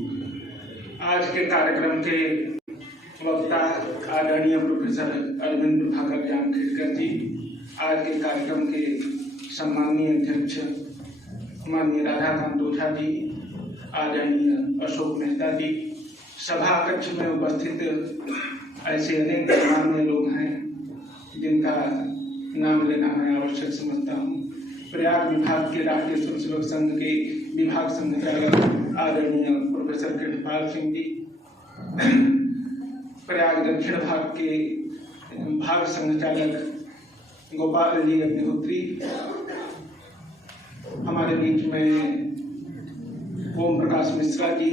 आज के कार्यक्रम के वक्ता आदरणीय प्रोफेसर अरविंद प्रभाकर ज्ञान खेड़कर जी, आज के कार्यक्रम के सम्माननीय अध्यक्ष माननीय राधाकांत ओझा जी, आदरणीय अशोक मेहता जी, सभा कक्ष में उपस्थित ऐसे अनेक गणमान्य लोग हैं जिनका नाम लेना मैं आवश्यक समझता हूँ। प्रयाग विभाग के राष्ट्रीय स्वयंसेवक संघ के विभाग संचालक आदरणीय प्रोफेसर कृष्णपाल सिंह जी, प्रयाग दक्षिण भाग के भाग संचालक गोपाल जी अग्निहोत्री, हमारे बीच में ओम प्रकाश मिश्रा जी,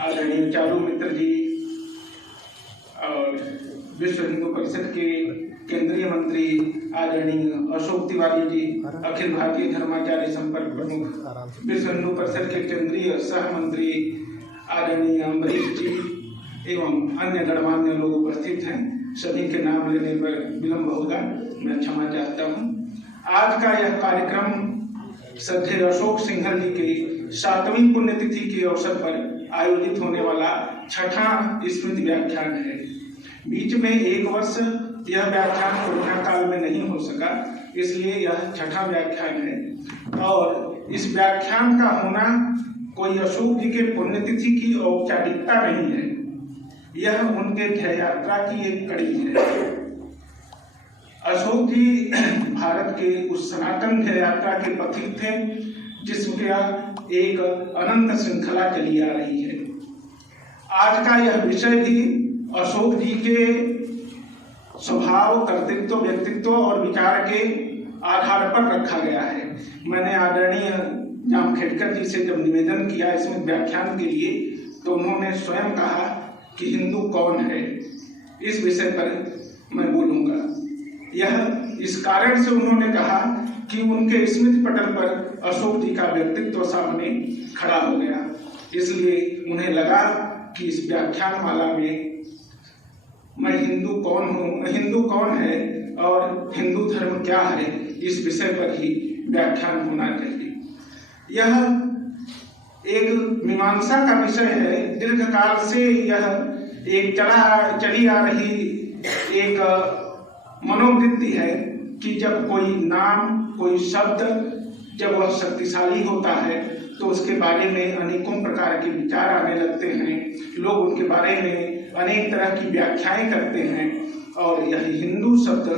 आदरणीय चारू मित्र जी और विश्व हिंदू परिषद के केंद्रीय मंत्री आदरणीय अशोक तिवारी जी, अखिल भारतीय धर्माचार्य संपर्क प्रमुख विश्व हिंदू परिषद के केंद्रीय सह मंत्री आदरणीय अम्बरीश जी एवं अन्य गणमान्य लोग उपस्थित हैं। सभी के नाम लेने पर विलंब होगा, मैं क्षमा चाहता हूँ। आज का यह कार्यक्रम श्रद्धेय अशोक सिंघल जी की 7वीं पुण्यतिथि के अवसर पर आयोजित होने वाला 6ठा स्मृति व्याख्यान है। बीच में एक वर्ष यह व्याख्यान कोरोना काल में नहीं हो सका, इसलिए यह 6ठा व्याख्यान है और इस व्याख्यान का होना कोई अशोक जी के पुण्यतिथि की औपचारिकता नहीं है, यह उनके ध्येय यात्रा की एक कड़ी है। अशोक जी भारत के उस सनातन ध्येय यात्रा के पथिक थे जिसमें एक अनंत श्रृंखला चली आ रही है। आज का यह विषय भी अशोक जी के स्वभाव, कर्तृत्व, व्यक्तित्व और विचार के आधार पर रखा गया है। मैंने आदरणीय ज्ञान खेड़कर जी से जब निवेदन किया इसमें व्याख्यान के लिए, तो उन्होंने स्वयं कहा कि हिंदू कौन है, इस विषय पर मैं बोलूंगा। यह इस कारण से उन्होंने कहा कि उनके स्मृति पटल पर अशोक जी का व्यक्तित्व सामने खड़ा हो गया, इसलिए उन्हें लगा कि इस व्याख्यान माला में मैं हिंदू कौन हूँ, हिंदू कौन है और हिंदू धर्म क्या है, इस विषय पर ही व्याख्यान होना चाहिए। यह एक मीमांसा का विषय है। दीर्घ काल से यह एक चली आ रही एक मनोवृत्ति है कि जब कोई नाम, कोई शब्द जब वह शक्तिशाली होता है तो उसके बारे में अनेकों प्रकार के विचार आने लगते हैं, लोग उनके बारे में अनेक तरह की व्याख्याएं करते हैं। और यह हिंदू शब्द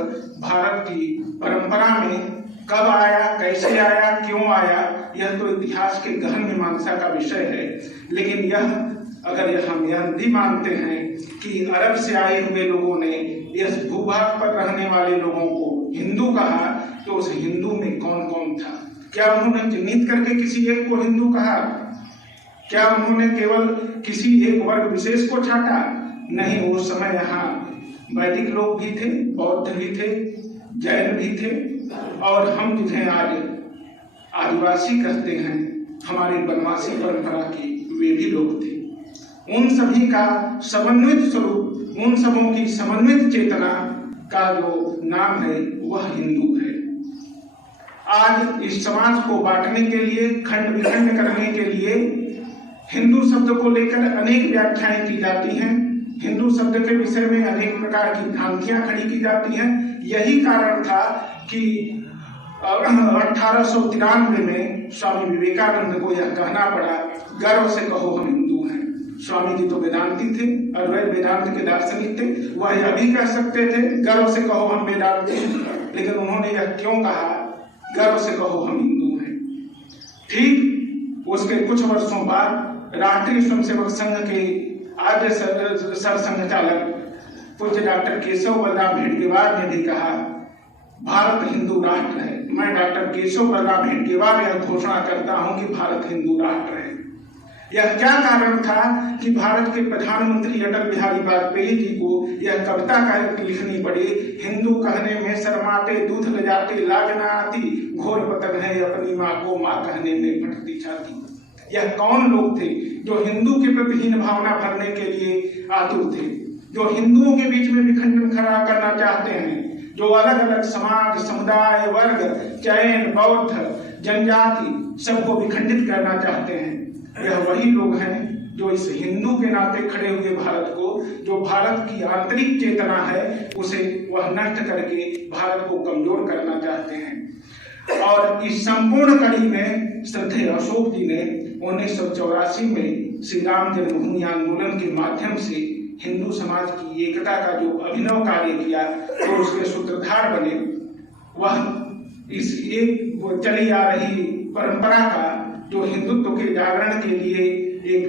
भारत की परंपरा में कब आया, कैसे आया, क्यों आया, यह तो इतिहास के गहन मीमांसा का विषय है। लेकिन यह अगर हम यह भी मानते हैं कि अरब से आए हुए लोगों ने इस भूभाग पर रहने वाले लोगों को हिंदू कहा, तो उस हिंदू में कौन कौन था? क्या उन्होंने चिन्हित करके किसी एक को हिंदू कहा? क्या उन्होंने केवल किसी एक वर्ग विशेष को छाटा? नहीं, उस समय यहाँ वैदिक लोग भी थे, बौद्ध भी थे, जैन भी थे और हम जिन्हें आज आदिवासी कहते हैं, हमारे वनवासी परंपरा के वे भी लोग थे। उन सभी का समन्वित स्वरूप, उन सबों की समन्वित चेतना का जो नाम है वह हिंदू है। आज इस समाज को बांटने के लिए, खंड विखंड करने के लिए हिंदू शब्द को लेकर अनेक व्याख्याएं की जाती हैं, हिंदू शब्द के विषय में अनेक प्रकार की भ्रांतियां खड़ी की जाती हैं। यही कारण था कि 1893 में स्वामी विवेकानंद को यह कहना पड़ा, गर्व से कहो हम हिंदू हैं। स्वामी जी तो वेदांती थे, अद्वैत वेदांत के दार्शनिक थे, वह यह भी कह सकते थे गर्व से कहो हम वेदांती, लेकिन उन्होंने यह क्यों कहा गर्व से कहो हम हिंदू हैं? ठीक उसके कुछ वर्षों बाद राष्ट्रीय स्वयंसेवक संघ के आद्य सरसंघचालक पूज्य डॉक्टर केशव बलराम हेडगेवार ने भी कहा भारत हिंदू राष्ट्र है। मैं डॉक्टर केशव बलराम हेडगेवार यह घोषणा करता हूं कि भारत हिंदू राष्ट्र है। यह क्या कारण था कि भारत के प्रधानमंत्री अटल बिहारी वाजपेयी जी को यह कविता का लिखनी पड़ी, हिंदू कहने में शर्माते, दूध ले जाते, लाज न आती, घोर पतन है अपनी माँ को माँ कहने में फटती छाती। यह कौन लोग थे जो हिंदू के प्रति हीन भावना भरने के लिए आतुर थे, जो हिंदुओं के बीच में विखंडन खड़ा करना चाहते हैं, जो अलग अलग समाज, समुदाय, वर्ग, जैन, बौद्ध, जनजाति सबको विखंडित करना चाहते हैं। यह वही लोग हैं जो इस हिंदू के नाते खड़े हुए भारत को, जो भारत की आंतरिक चेतना है, उसे वह नष्ट करके भारत को कमजोर करना चाहते हैं। और इस संपूर्ण कड़ी में श्रद्धेय अशोक जी ने 1984 में श्री राम जन्मभूमि आंदोलन के माध्यम से हिंदू समाज की एकता का जो अभिनव कार्य किया, तो उसके सूत्रधार बने। वह इस एक वो चली आ रही परंपरा का, जो हिंदुत्व के जागरण के लिए एक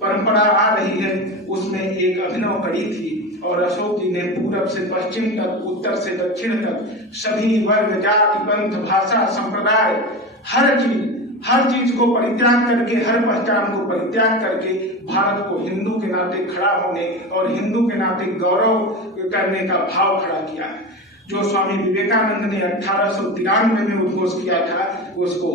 परंपरा आ रही है, उसमें एक अभिनव कड़ी थी। और अशोक जी ने पूरब से पश्चिम तक, उत्तर से दक्षिण तक सभी वर्ग, जाति, पंथ, भाषा, संप्रदाय, हर चीज को परित्याग करके, हर पहचान को परित्याग करके भारत को हिंदू के नाते खड़ा होने और हिंदू के नाते गौरव करने का भाव खड़ा किया। जो स्वामी विवेकानंद ने 1893 में उद्घोष किया था, उसको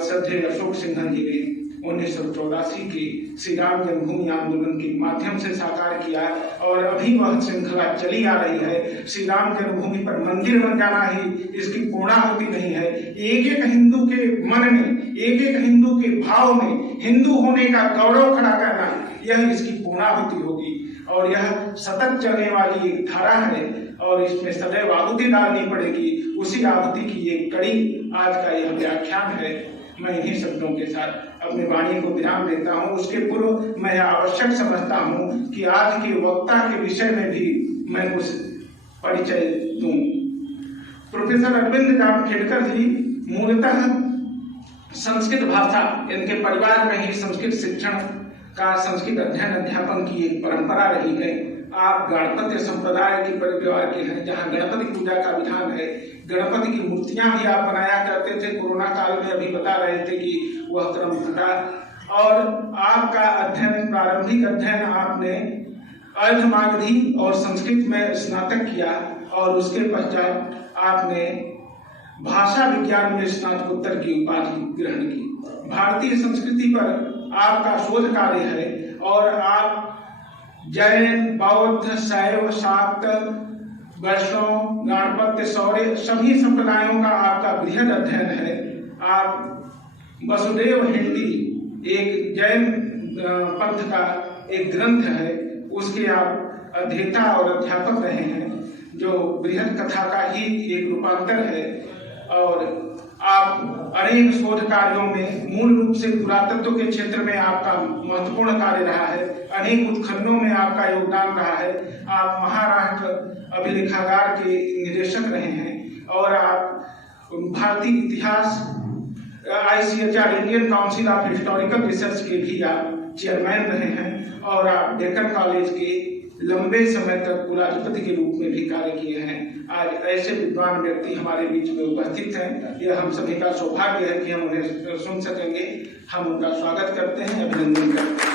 श्रद्धेय अशोक सिंघल जी ने 1984 के श्री राम जन्मभूमि आंदोलन के माध्यम से साकार किया। और अभी वह श्रृंखला चली आ रही है। श्री राम जन्मभूमि पर मंदिर बन जाना ही इसकी पूर्णाहुति नहीं है। एक एक हिंदू के मन में, एक एक हिंदू के भाव में हिंदू होने का गौरव खड़ा करना, यह इसकी पूर्णाहुति होगी। और यह सतत चलने वाली एक धारा है और इसमें सदैव आहुति डालनी पड़ेगी। उसी आहुति की एक कड़ी आज का यह व्याख्यान है। मैं इन्हीं शब्दों के साथ अपनी वाणी को विराम देता हूँ। उसके पूर्व मैं आवश्यक समझता हूँ कि आज के वक्ता के विषय में भी मैं कुछ परिचय दूं। प्रोफेसर अरविंद जामखेडकर जी मूलतः संस्कृत भाषा, इनके परिवार में ही संस्कृत शिक्षण का, संस्कृत अध्ययन अध्यापन की एक परंपरा रही है। आप गणपति संप्रदाय के परिवार के हैं, जहाँ गणपति पूजा का विधान है। गणपति की मूर्तियां भी आप बनाया करते थे। कोरोना काल में अभी बता रहे थे कि वह क्रम घटा। और आपका अध्ययन, प्रारंभिक अध्ययन आपने अर्धमागधी और संस्कृत में स्नातक किया और उसके पश्चात आपने भाषा विज्ञान में स्नातकोत्तर की उपाधि ग्रहण की। भारतीय संस्कृति पर आपका शोध कार्य है और आप जैन, बौद्ध, शैव, शाक्त, वैष्णव, गणपत्य, शौर्य सभी संप्रदायों का आपका बृहद अध्ययन है। आप वसुदेव हिंदी, एक जैन पंथ का एक ग्रंथ है, उसके आप अध्येता और अध्यापक रहे हैं, जो बृहद कथा का ही एक रूपांतर है। और आप अनेक शोध कार्यों में, मूल रूप से पुरातत्व के क्षेत्र में आपका महत्वपूर्ण कार्य रहा है। अनेक उत्खननों में आपका योगदान रहा है। आप महाराष्ट्र अभिलेखागार के निदेशक रहे हैं और आप भारतीय इतिहास ICHR, Indian council of historical research के भी आप चेयरमैन रहे हैं। और आप डेक्कन कॉलेज के लंबे समय तक कुलाधिपति के रूप में भी कार्य किए हैं। आज ऐसे विद्वान व्यक्ति हमारे बीच में उपस्थित हैं। यह हम सभी का सौभाग्य है कि हम उन्हें सुन सकेंगे। हम उनका स्वागत करते हैं, अभिनंदन करते हैं।